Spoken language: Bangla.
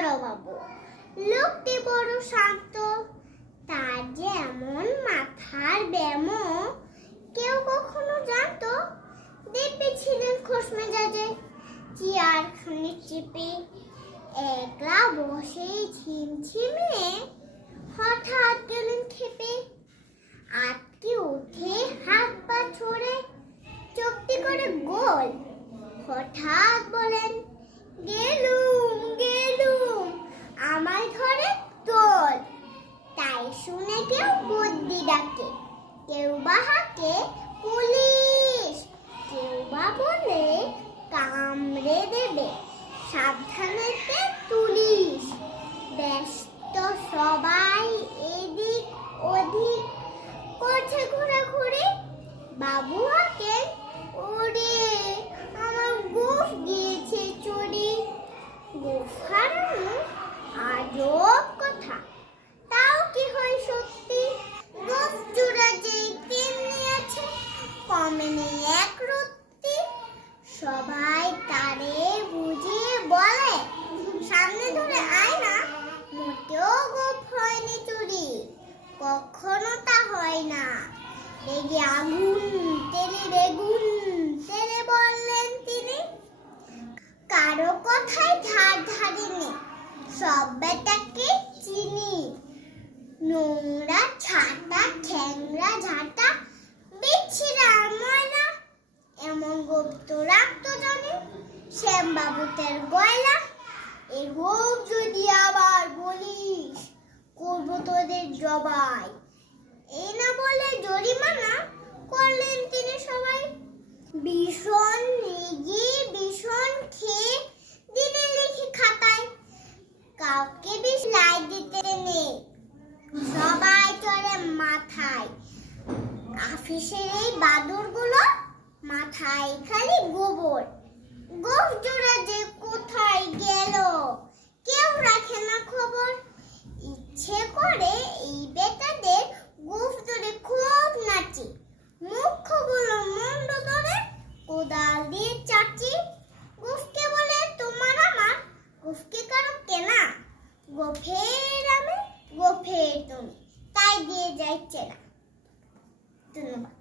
বড়বাবু। লোকটি বড় শান্ত, তার যেমন মাথার ব্যামো কেউ কখনো জানতো। দিব্যি ছিলেন খোশ মেজাজে, চেয়ারখানি চেপে একলা বসেই ছিমছিমে হঠাৎ গেলেন খেপে। আটকে উঠে হাত পা ছড়ে চোখটি করে গোল, হঠাৎ বলেন, গেলুম গেলুম আমায় ধরে তোল। তাই শুনে কেউ বুদ্ধি ডাকে, কেউ বা হাঁকে পুলিশ, কেউ বা বলে কামড়ে দেবে, সাবধানেতে তুলিস। ব্যস্ত সবাই এদিক ওদিক করছে ঘোরাঘুরি। বাবু হাঁকে, ওরে আমার গোঁফ গিয়েছে চুরি। গোঁফ হারানো আজব কথা, তাও কি হয় সত্যি? গোঁফ জোড়া যেই তেমনি আছে, কমেনি এক রত্তি। সবাই তারে বুঝিয়ে বলে, সামনে ধরে আয় না, মোটেও গোঁফ হয়নি চুরি, কখনো তা হয় না। রেগে আগুন তেলে বেগুন তেলে বললেন তিনি, কারো কথায় ধার ধারিনি, সব বেটাকে চিনি। নোংরা ছাতা ঠ্যাংরা ঝাঁটা বিচ্ছিরা ময়লা, এমন গোঁফ তো রাখতো জানি শ্যামবাবুতের গয়লা। এই গোঁফ যদি আবার বলিস, করবো তোদের জবাই। এই না বলে জরিমানা করলেন তিনি সবাই। ভীষণ রেগে ভীষণ খেয়ে দিনে লিখি খাতায়, কাউকে বিষ লাই দিতে নেই, সবাই চড়ে মাথায়। আফিসের এই বাদুরগুলো মাথায় খালি গোবর, গোঁফ জোড়া যে কোথায় গেল কেউ রাখে না খবর। ইচ্ছে করে এই বেটাদের গোঁফ ধরে খুব নাচি, মুখগুলো মন্ড ধরে কোদাল দিয়ে চাচি। গোঁফকে বলে তোমার আমার, গোঁফকে কারো কেনা, গোঁফের আমি গোঁফের তুমি, তাই দিয়ে যাইছে না। ধন্যবাদ।